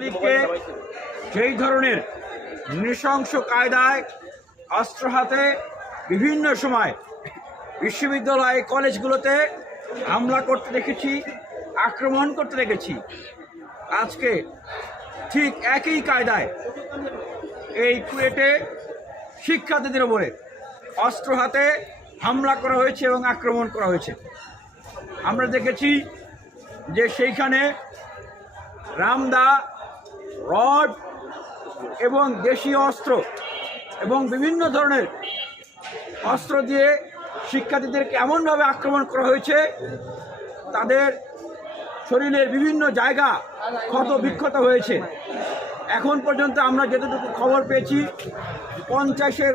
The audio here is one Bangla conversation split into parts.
লীগকে যেই ধরনের নৃশংস কায়দায় অস্ত্র হাতে বিভিন্ন সময় বিশ্ববিদ্যালয় কলেজগুলোতে হামলা করতে দেখেছি, আক্রমণ করতে দেখেছি, আজকে ঠিক একই কায়দায় এই কুয়েটে শিক্ষার্থীদের উপরে অস্ত্র হাতে হামলা করা হয়েছে এবং আক্রমণ করা হয়েছে। আমরা দেখেছি যে সেইখানে রামদা, রড এবং দেশীয় অস্ত্র এবং বিভিন্ন ধরনের অস্ত্র দিয়ে শিক্ষার্থীদেরকে এমনভাবে আক্রমণ করা হয়েছে, তাদের শরীরের বিভিন্ন জায়গা ক্ষত বিক্ষত হয়েছে। এখন পর্যন্ত আমরা যতটুকু খবর পেয়েছি 50-এর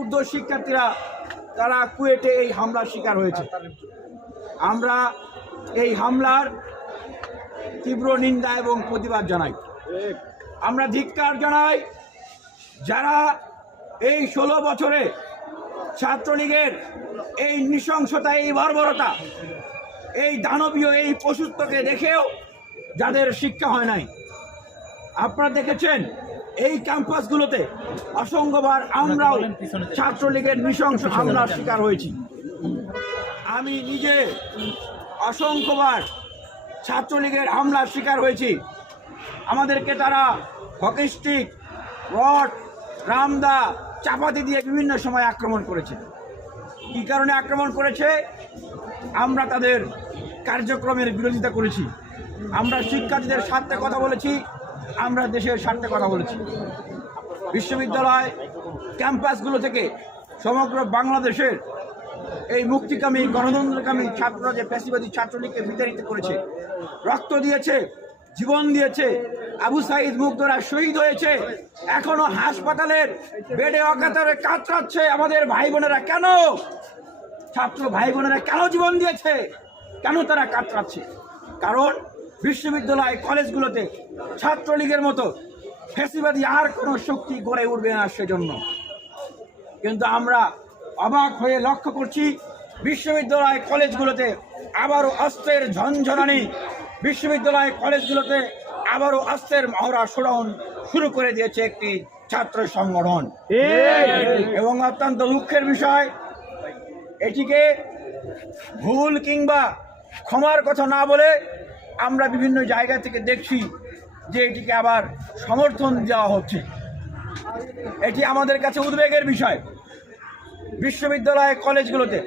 ঊর্ধ্ব শিক্ষার্থীরা তারা কুয়েটে এই হামলার শিকার হয়েছে। আমরা এই হামলার তীব্র নিন্দা এবং প্রতিবাদ জানাই। আমরা ধিক্কার জানাই যারা এই 16 বছরে ছাত্রলীগের এই নৃশংসতা, এই বর্বরতা, এই দানবীয় এই পশুত্বকে দেখেও যাদের শিক্ষা হয় নাই। আপনারা দেখেছেন এই ক্যাম্পাসগুলোতে অসংখ্যবার আমরাও ছাত্রলীগের নৃশংস হামলার শিকার হয়েছি। আমি নিজে অসংখ্যবার ছাত্রলীগের হামলার শিকার হয়েছি। আমাদেরকে তারা হকি স্টিক, রড, রামদা, চাপাতি দিয়ে বিভিন্ন সময় আক্রমণ করেছে। কী কারণে আক্রমণ করেছে? আমরা তাদের কার্যক্রমের বিরোধিতা করেছি। আমরা শিক্ষার্থীদের স্বার্থে কথা বলেছি, আমরা দেশের স্বার্থে কথা বলেছি। বিশ্ববিদ্যালয় ক্যাম্পাসগুলো থেকে সমগ্র বাংলাদেশের এই মুক্তিকামী, গণতন্ত্রকামী ছাত্ররা যে ফ্যাসিবাদী ছাত্রলীগকে বিতাড়িত করেছে, রক্ত দিয়েছে, জীবন দিয়েছে, আবু সাঈদ মুগ্ধরা শহীদ হয়েছে, এখনো হাসপাতালের বেডে অকাতরে কাতরাচ্ছে আমাদের ভাই বোনেরা। কেন ছাত্র ভাই বোনেরা কেন জীবন দিয়েছে, কেন তারা কাতরাচ্ছে? কারণ বিশ্ববিদ্যালয় কলেজগুলোতে ছাত্রলীগের মতো ফ্যাসিবাদী আর কোনো শক্তি গড়ে উঠবে না সেজন্য। কিন্তু আমরা অবাক হয়ে লক্ষ্য করছি বিশ্ববিদ্যালয় কলেজগুলোতে আবারও অস্ত্রের ঝনঝনানি, বিশ্ববিদ্যালয় কলেজগুলোতে আবারও অস্ত্রের মহড়া শুরু করে দিয়েছে একটি ছাত্র সংগঠন। এবং অত্যন্ত দুঃখের বিষয়, এটিকে ভুল কিংবা ক্ষমার কথা না বলে আমরা বিভিন্ন জায়গা থেকে দেখছি যে এটিকে আবার সমর্থন দেওয়া হচ্ছে। এটি আমাদের কাছে উদ্বেগের বিষয়। বিশ্ববিদ্যালয় কলেজগুলোতে